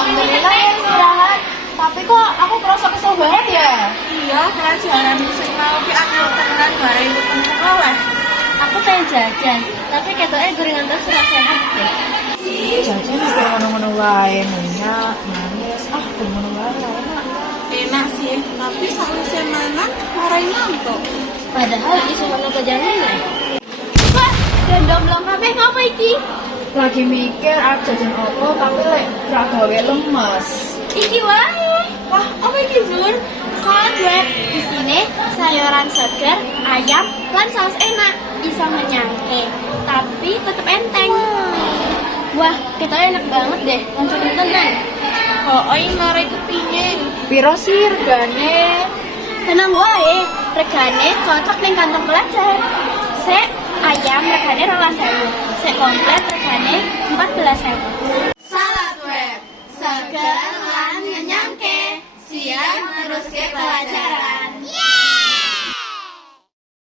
Alhamdulillah ya istirahat. Tapi kok aku merasa kesel banget ya? Iya, pelajaran sing mau ki aku tenan bareng ketemu sekolah. Aku pengen jajan, tapi ketoknya gorengan terus ora sehat deh. Jajan juga ngono-ngono wae, minyak, manis, ngono wae enak. Enak sih, tapi sausnya mangan marai ngantuk. Padahal iso ono kejalan. Wah, dandom belum kabeh ngapa iki? Lagi mikir arep jajan apa tapi lek ra gawe lemes. Iki wae. Wah, apa iki Zur? Salad wrap. Di sini sayuran segar, ayam, lan saus enak. Bisa menyangke, tapi tetap enteng. Wah, ketoknya enak banget deh. Lanjutin tenan. Oh, oi marai kepingin. Piro sih regane? Tenang wae, regane cocok ning kantong pelajar. Sek ayam regane 12.000, sek komplit regane 14.000. Salad wrap. Seger lan ngenyangke, siap terus ke pelajaran.